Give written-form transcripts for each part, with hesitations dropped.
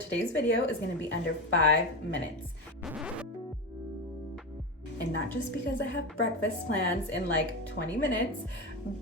Today's video is going to be under 5 minutes. And not just because I have breakfast plans in like 20 minutes,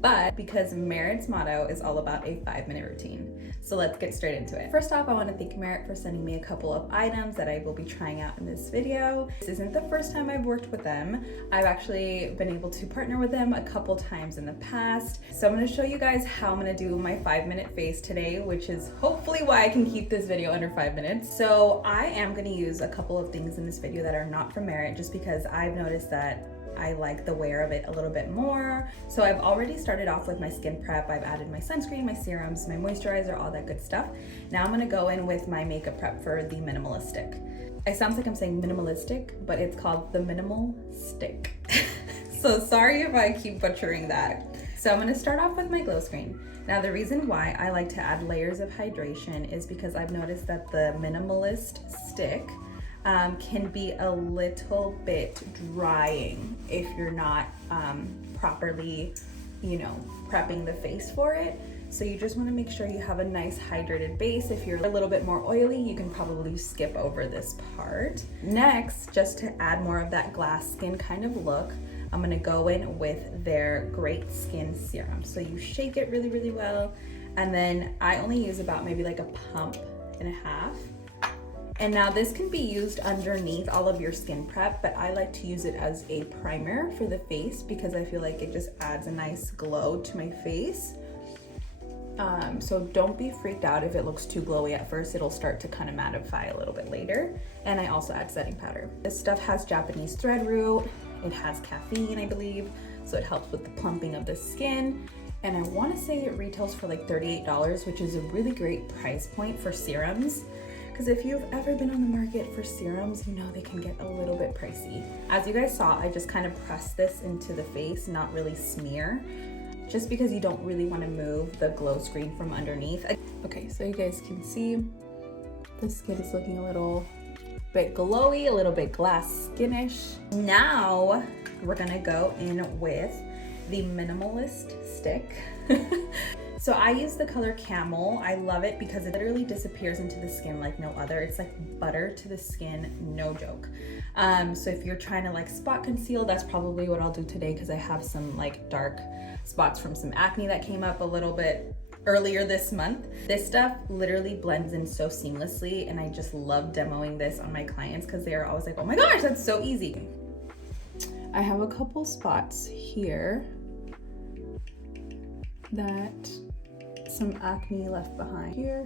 but because Merit's motto is all about a 5-minute routine. So let's get straight into it. First off, I want to thank Merit for sending me a couple of items that I will be trying out in this video. This isn't the first time I've worked with them. I've actually been able to partner with them a couple times in the past. So I'm going to show you guys how I'm going to do my 5-minute face today, which is hopefully why I can keep this video under 5 minutes. So I am going to use a couple of things in this video that are not from Merit, just because I've noticed that I like the wear of it a little bit more. So I've already started off with my skin prep. I've added my sunscreen, my serums, my moisturizer, all that good stuff. Now I'm gonna go in with my makeup prep for the minimalistic. It sounds like I'm saying minimalistic, but it's called the minimal stick. So sorry if I keep butchering that. So I'm gonna start off with my glow screen. Now the reason why I like to add layers of hydration is because I've noticed that the minimalist stick can be a little bit drying if you're not properly, prepping the face for it. So you just want to make sure you have a nice hydrated base. If you're a little bit more oily, you can probably skip over this part. Next, just to add more of that glass skin kind of look, I'm going to go in with their Great Skin Serum. So you shake it really, really well. And then I only use about maybe like a pump and a half. And now this can be used underneath all of your skin prep, but I like to use it as a primer for the face because I feel like it just adds a nice glow to my face. So don't be freaked out if it looks too glowy at first. It'll start to kind of mattify a little bit later. And I also add setting powder. This stuff has Japanese thread root. It has caffeine, I believe, so it helps with the plumping of the skin. And I want to say it retails for like $38, which is a really great price point for serums. Because if you've ever been on the market for serums, you know they can get a little bit pricey. As you guys saw, I just kind of press this into the face, not really smear, just because you don't really want to move the glow screen from underneath. Okay, so you guys can see the skin is looking a little bit glowy, a little bit glass skinish. Now we're gonna go in with the minimalist stick. So I use the color Camel. I love it because it literally disappears into the skin like no other. It's like butter to the skin, no joke. So if you're trying to like spot conceal, that's probably what I'll do today because I have some like dark spots from some acne that came up a little bit earlier this month. This stuff literally blends in so seamlessly, and I just love demoing this on my clients because they are always like, oh my gosh, that's so easy. I have a couple spots here that some acne left behind. Here.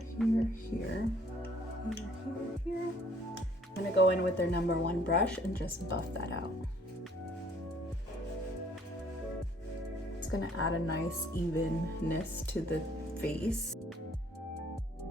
I'm gonna go in with their number 1 brush and just buff that out. It's gonna add a nice evenness to the face.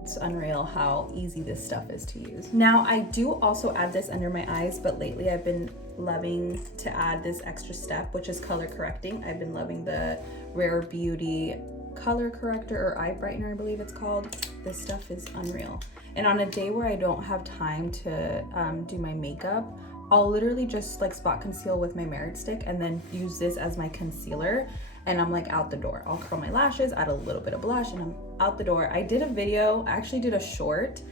It's unreal how easy this stuff is to use. Now I do also add this under my eyes, but lately I've been loving to add this extra step, which is color correcting. I've been loving the Rare Beauty color corrector or eye brightener, I believe it's called. This stuff is unreal. And on a day where I don't have time to do my makeup, I'll literally just like spot conceal with my Merit stick and then use this as my concealer, and I'm like out the door. I'll curl my lashes, add a little bit of blush, and I'm out the door. I did a video, I actually did a short,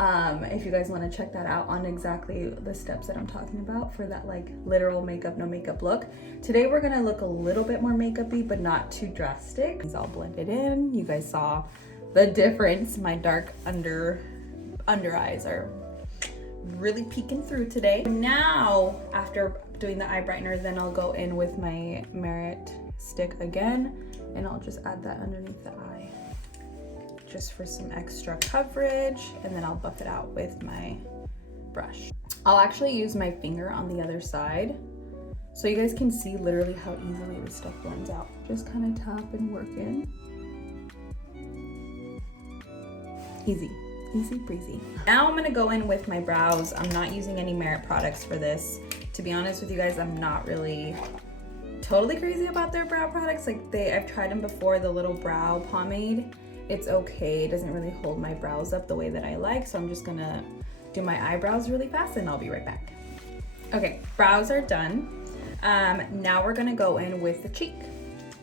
if you guys want to check that out, on exactly the steps that I'm talking about for that like literal makeup, no makeup look. Today we're gonna look a little bit more makeup-y, but not too drastic. It's all blended in. You guys saw the difference. My dark under eyes are really peeking through today. Now, after doing the eye brightener, then I'll go in with my Merit stick again, and I'll just add that underneath the eye, just for some extra coverage, and then I'll buff it out with my brush. I'll actually use my finger on the other side so you guys can see literally how easily this stuff blends out. Just kind of tap and work in. Easy breezy. Now I'm gonna go in with my brows. I'm not using any Merit products for this. To be honest with you guys, I'm not really totally crazy about their brow products. Like I've tried them before, the little brow pomade. It's okay, it doesn't really hold my brows up the way that I like, so I'm just gonna do my eyebrows really fast and I'll be right back. Okay, brows are done. Now we're gonna go in with the cheek.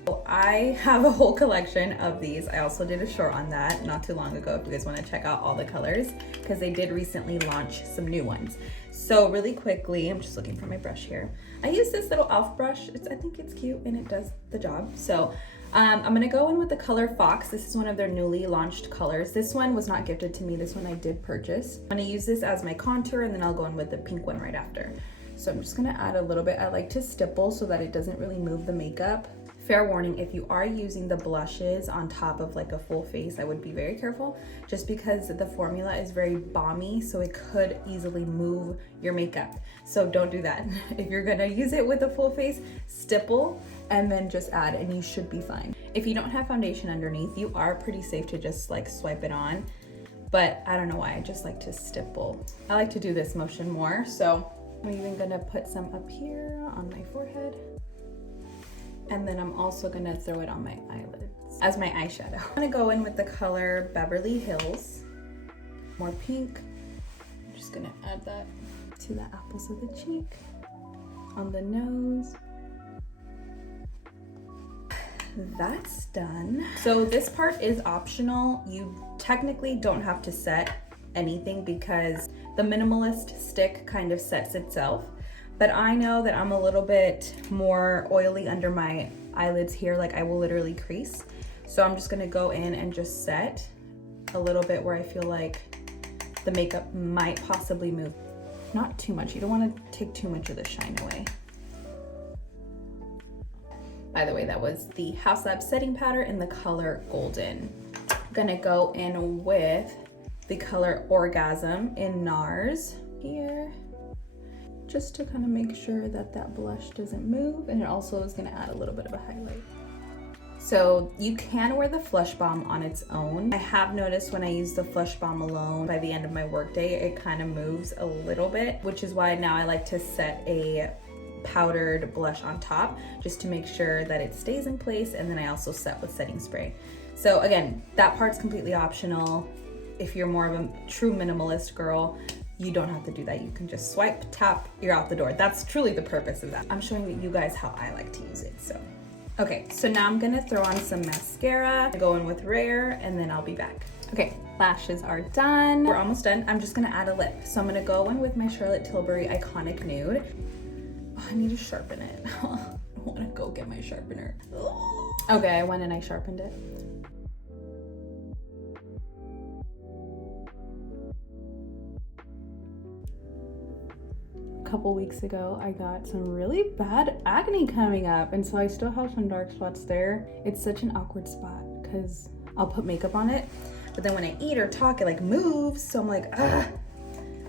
So I have a whole collection of these. I also did a short on that not too long ago if you guys want to check out all the colors, because they did recently launch some new ones. So really quickly, I'm just looking for my brush here. I use this little e.l.f. brush. I think it's cute and it does the job. So I'm gonna go in with the color Fox. This is one of their newly launched colors. This one was not gifted to me. This one I did purchase. I'm gonna use this as my contour, and then I'll go in with the pink one right after. So I'm just gonna add a little bit. I like to stipple so that it doesn't really move the makeup. Fair warning, if you are using the blushes on top of like a full face, I would be very careful, just because the formula is very balmy, so it could easily move your makeup. So don't do that. If you're gonna use it with a full face, stipple and then just add, and you should be fine. If you don't have foundation underneath, you are pretty safe to just like swipe it on, but I don't know why, I just like to stipple. I like to do this motion more, so I'm even gonna put some up here on my forehead. And then I'm also gonna throw it on my eyelids as my eyeshadow. I'm gonna go in with the color Beverly Hills. More pink. I'm just gonna add that to the apples of the cheek, on the nose. That's done. So this part is optional. You technically don't have to set anything because the Minimalist stick kind of sets itself. But I know that I'm a little bit more oily under my eyelids here, like I will literally crease. So I'm just gonna go in and just set a little bit where I feel like the makeup might possibly move. Not too much, you don't wanna take too much of the shine away. By the way, that was the Haus Lab setting powder in the color Golden. I'm gonna go in with the color Orgasm in NARS here, just to kind of make sure that that blush doesn't move, and it also is going to add a little bit of a highlight. So you can wear the Flush Bomb on its own. I have noticed when I use the Flush Bomb alone, by the end of my workday, it kind of moves a little bit, which is why now I like to set a powdered blush on top just to make sure that it stays in place, and then I also set with setting spray. So again, that part's completely optional. If you're more of a true minimalist girl, you don't have to do that. You can just swipe, tap, you're out the door. That's truly the purpose of that. I'm showing you guys how I like to use it, so. Okay, so now I'm gonna throw on some mascara, go in with Rare, and then I'll be back. Okay, lashes are done. We're almost done. I'm just gonna add a lip. So I'm gonna go in with my Charlotte Tilbury Iconic Nude. Oh, I need to sharpen it. I wanna go get my sharpener. Okay, I went and I sharpened it. Couple weeks ago I got some really bad acne coming up, and so I still have some dark spots there. It's such an awkward spot because I'll put makeup on it, but then when I eat or talk it like moves, so I'm like, ah,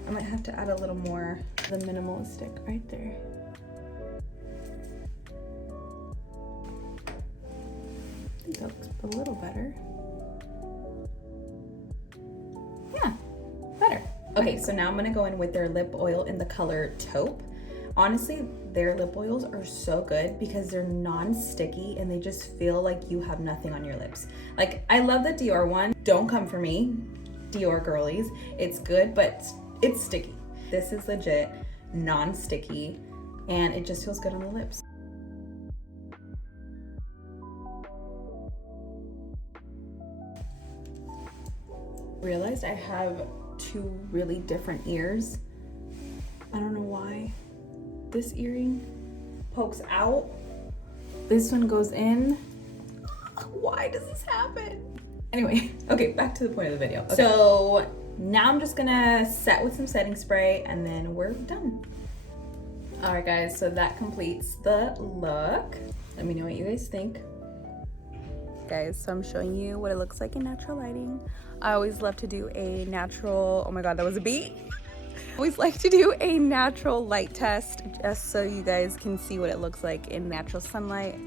I might have to add a little more of the Minimalistic right there. I think that looks a little better. Yeah, better. Okay, so now I'm gonna go in with their lip oil in the color Taupe. Honestly, their lip oils are so good because they're non-sticky and they just feel like you have nothing on your lips. Like, I love the Dior one. Don't come for me, Dior girlies. It's good, but it's sticky. This is legit non-sticky and it just feels good on the lips. Realized I have two really different ears. I don't know why. This earring pokes out. This one goes in. Why does this happen? Anyway, okay, back to the point of the video. Okay. So now I'm just gonna set with some setting spray and then we're done. All right guys, so that completes the look. Let me know what you guys think. Guys, so I'm showing you what it looks like in natural lighting. I always love to do a natural, oh my God, that was a beat. I always like to do a natural light test just so you guys can see what it looks like in natural sunlight.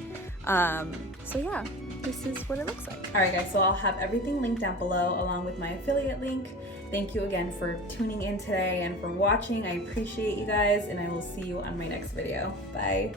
So yeah, this is what it looks like. All right guys, so I'll have everything linked down below along with my affiliate link. Thank you again for tuning in today and for watching. I appreciate you guys and I will see you on my next video. Bye.